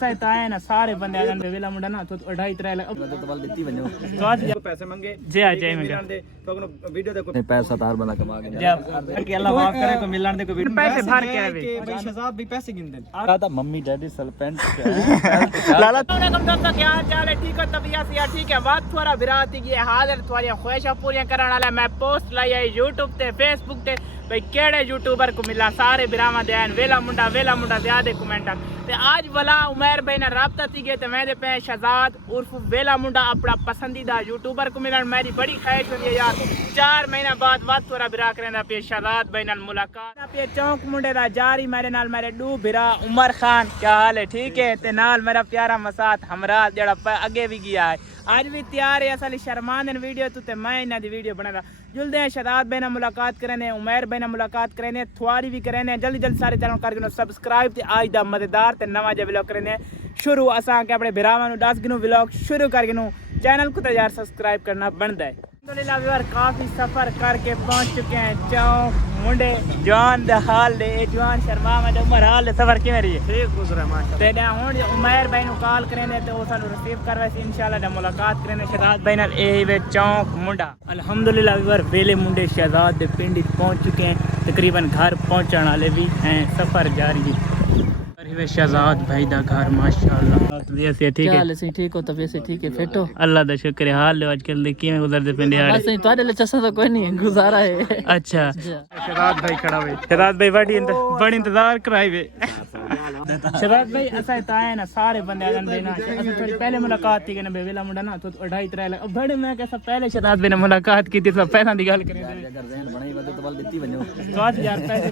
है ना सारे बंदे आ वेला मुंडा ना तो 2.5-3 लाख तो वाल देती बनो तो आज पैसे मांगे जी आ जाए मैं तो वीडियो देखो पैसा तार बंदा कमा के कि अल्लाह माफ करे को मिलन दे को पैसे भर के आवे भाई शहजाद भी पैसे गिन दे आता मम्मी डैडी सलपेंट लाला वालेकुम दोस्तों क्या हाल चाल है ठीक हो तबीयत से ठीक है बात थोड़ा विराती की हाजिर तुम्हारी ख्वाहिशां पूरी करने वाला मैं पोस्ट लाई है YouTube ते Facebook ते भाई केड़े यूट्यूबर को मिला सारे बिरामा ध्यान वेला मुंडा ज्यादा कमेंट ते आज वाला उमर भाई ने राब्ता थी गए तो मैं पे शहजाद उर्फ वेला मुंडा अपना पसंदीदा यूट्यूबर को मिलन मेरी बड़ी ख्वाहिश होती है यार 4 महीना बाद बात थोड़ा बिरा करेंदा पे शहजाद भाई नाल मुलाकात पे चौक मुंडे दा जारी मेरे नाल मेरे दो बिरा उमर खान क्या हाल है ठीक है ते नाल मेरा प्यारा मसात हमरा जड़ा आगे भी गया है आज भी तैयार है असल शर्मान वीडियो तो मैं इन्हां दी वीडियो बना जुलदे हैं शहजाद भाई ने मुलाकात करें उमर भाई ने मुलाकात करें थुआरी भी करें जल्दी सारे चैनल करके सब्सक्राइब ते आज दा मजेदार ते नवा जो व्लॉग करें शुरू असा के अपने बिरावां 10 गिनो व्लॉग शुरू करके चैनल को तो यार सब्सक्राइब करना बनता है अल्हम्दुलिल्लाह काफी सफर करके पहुंच चुके हैं चौक मुंडे जवान दे हाल दे जवान शर्मा में उमर हाल दे सफर किवें रही है ठीक गुजरा माशाअल्लाह ते हुन उमर भाई नु कॉल करेंगे तो सानू रिसीव करवासी इंशाल्लाह दा मुलाकात करेंगे शहजाद भाई नाल ए वे चौक मुंडा अल्हम्दुलिल्लाह वेले मुंडे शहजाद दे पिंड पहुंच चुके हैं तकरीबन घर पहुंचने वाले भी हैं सफर जारी है शहजाद भाई दा घर माशाअल्लाह तबीयत से ठीक है हाल से ठीक हो तबीयत से ठीक है फिट हो अल्लाह दा शुक्र है हाल आजकल दे किवें गुजरदे पिंड यार बस तोड़े ले चसा तो कोई नहीं गुजारा है अच्छा शहजाद भाई खड़ा हुए शहजाद भाई बड़ी इंतजार कराई वे शहजाद भाई ऐसा है ना सारे बंदे आ जाते ना थोड़ी पहले मुलाकात थी ना वेला मुंडा ना तो 2.5-3 लाख बड़े मैं कैसा पहले शहजाद भाई ने मुलाकात की थी तो पैसा दी गल करें बनाई बदे तो वाल देती बनो तो आज यार पैसे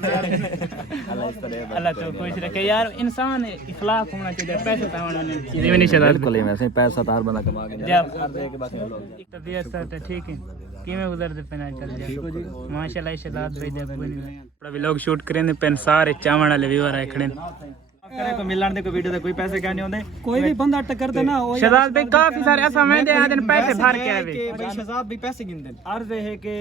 अल्लाह तो खुश रखे यार इंसान इखलाक होना चाहिए पैसे तो होना चाहिए नहीं शहजाद बिल्कुल वैसे पैसा तार बंदा कमा के तबीयत से ठीक है किवें गुजरदे पे आजकल माशाल्लाह शहजाद भाई दे बड़ा व्लॉग शूट करेंदे पेन सारे चावण वाले व्यूअर आए खड़े करे को मिलन दे को वीडियो दे कोई पैसे क्या नहीं होंदे कोई भी बंदा टक्कर दे ना शहजाद भाई काफी सारे ऐसा मैं दे आ दिन पैसे भर के आवे भाई शहजाद भी पैसे गिन दे अर्ज है के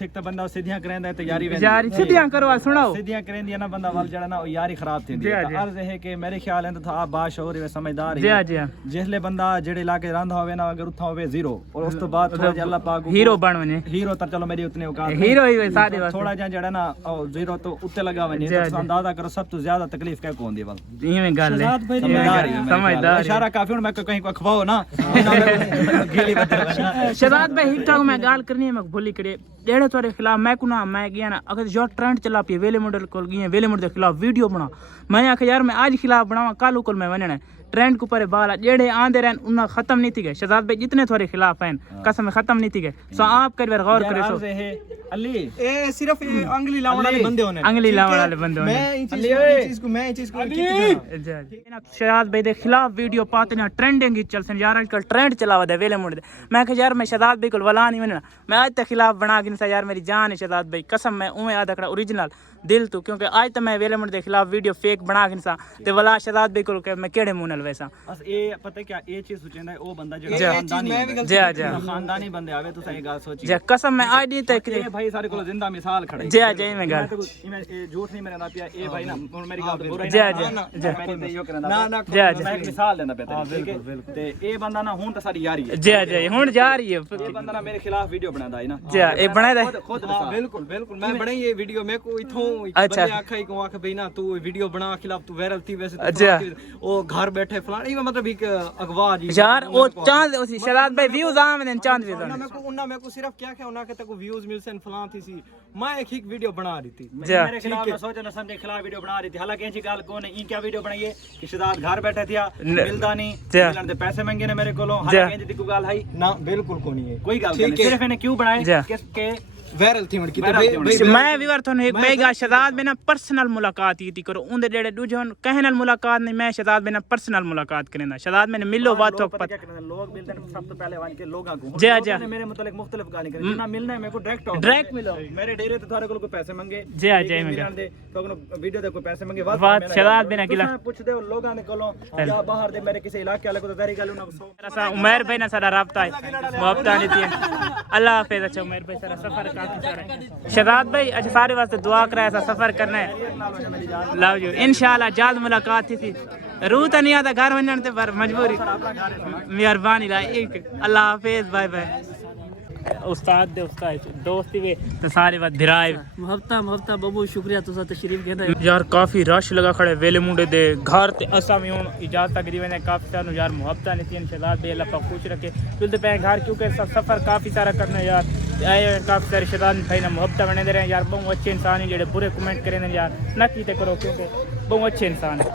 सिकता बंदा सीधियां करेंदा है तो यारी सीधियां करो सुनाओ सीधियां करेंदी है ना बंदा वाल जड़ा ना यारी खराब थी अर्ज है कि मेरे ख्याल है तो आप बाशऊर है समझदार है जिसले बंदा जेड़े इलाके रंदा होवे ना अगर उठा होवे जीरो और उस तो बाद थोड़ा जा अल्लाह पाक हीरो बन वने हीरो तो चलो मेरी उतने औकात हीरो ही सादे वास्ते थोड़ा जा जड़ा ना जीरो तो उत्ते लगा वने तो अंदाजा करो सब तो ज्यादा तकलीफ क्या को होंदी वाल इवें गल है समझदार इशारा काफी मैं कहीं को खवाओ ना शहजाद भाई हिट मैं गाल करनी है मैं भूली करे डेढ़े थोड़े खिलाफ मैं कुना मैं गया ना अगर जो ट्रेंड चला पे वेले मॉडल को गए वेले मॉडल के खिलाफ वीडियो बना मैं आखिर यार मैं आज खिलाफ बनावा कल को मैं बनना ट्रेंड के ऊपर बाल जेड़े आंदे रहन उन्ना खत्म नहीं थी गए शहजाद भाई जितने थोड़े खिलाफ हैं कसम खत्म नहीं थी गए सो आप कर बार गौर करे सो अली ए सिर्फ अंगली लावण वाले बंदे होने अंगली लावण वाले बंदे होने मैं इस चीज को शहजाद भाई दे खिलाफ वीडियो पाते ना ट्रेंडिंग ही चल सन यार आजकल ट्रेंड चलावा दे वेले मुंडे मैं कह यार मैं शहजाद भाई को वला नहीं बनना मैं आज तक खिलाफ बना के नहीं यार मेरी जान है शहजाद भाई कसम मैं उमे आधा खड़ा ओरिजिनल दिल तो क्योंकि आज तक मैं वेले मुंडे के खिलाफ वीडियो फेक बना के नहीं ते वला शहजाद भाई को मैं केड़े मुंह नाल वैसा बस ए पता क्या ए चीज सोचेंदा ओ बंदा जो खानदानी बंदे आवे तो सही गाल सोची जे कसम मैं आज दी तक भाई सारे को जिंदा मिसाल खड़े जे मैं गाल झूठ नहीं मेरा ना पिया ए भाई ना मेरी गाल बुरा जे मैं यो करना ना मैं एक मिसाल देना पे ठीक है ते ए बंदा ना हुन तो सारी यारी है जे हुन जा रही है ए बंदा ना मेरे खिलाफ वीडियो बनादा है ना जे ए बनादा खुद बिल्कुल मैं बनाई ये वीडियो मैं को इथों बंदे आखई को आख भाई ना तू वीडियो बना खिलाफ तू वायरल थी वैसे ओ घर बैठे फलानी मतलब एक अगवा जी यार ओ चांद शहजाद भाई व्यूज आमदन चांद व्यूज मैं को सिर्फ क्या उना के तक व्यूज मिलसन फलां थी सी मैं एक वीडियो बना रही थी मेरे खिलाफ सोचा ना समझे खिलाफ वीडियो बना रही थी हालांकि ऐसी गाल कौन है ई क्या वीडियो बनाई है कि शहजाद घर बैठे थिया मिलदा नहीं मिलन दे पैसे मांगे ने मेरे कोलो हालांकि ऐसी कोई गाल है ना बिल्कुल कोनी है कोई गाल नहीं सिर्फ इन्हें क्यों बनाए के वायरल थी मन की मैं व्यूअर थोन एक बेगा शहजाद में ना पर्सनल मुलाकात की करो उंदे जेड़े दूजे कहनल मुलाकात नहीं मैं शहजाद में ना पर्सनल मुलाकात करना शहजाद में मिलो बात तो पता लोग मिलते हैं सब तो पहले वन के लोग आगू जी जी मेरे मतलब मुख्तलिफ गाली करे ना मिलना है मेरे को डायरेक्ट मिलो मेरे डेरे तो थारे को पैसे मांगे जी जी मैं दे तो वीडियो दे को पैसे मांगे बात शहजाद बिना गिला पूछ दे लोगां ने कोलो या बाहर दे मेरे किसी इलाके वाले को तो दारी गालू ना सो उमर भाई ना सारा राब्ता है मुआवजा नहीं थी अल्लाह हाफिज अच्छा उमर भाई सारा सफर शहजाद भाई अच्छा सारे वास्ते दुआ कराया ऐसा सफर करना है लव यू इंशाल्लाह जल्द मुलाकात थी रूह तो नहीं आता घर वञण ते पर मजबूरी मेहरबानी अल्लाह हाफिज बाय बाय उस्ताद दे उस्ताद दोस्ती वे तो सारे बात धिराए मुहब्बता बबू शुक्रिया तुसा तशरीफ कहंदा यार काफी रश लगा खड़े वेले मुंडे दे घर ते असा में हुन इजाजत तकरीबन काफी सानू यार मुहब्बता नहीं थी शहजाद दे अल्लाह पाक खुश रखे तुल पे घर क्योंकि सफर काफी सारा करना यार आए काफी सारे शहजाद भाई ना मुहब्बता बने दे रहे यार बहुत अच्छे इंसान हैं जेडे बुरे कमेंट करे यार ना कीते करो क्योंकि बहुत अच्छे इंसान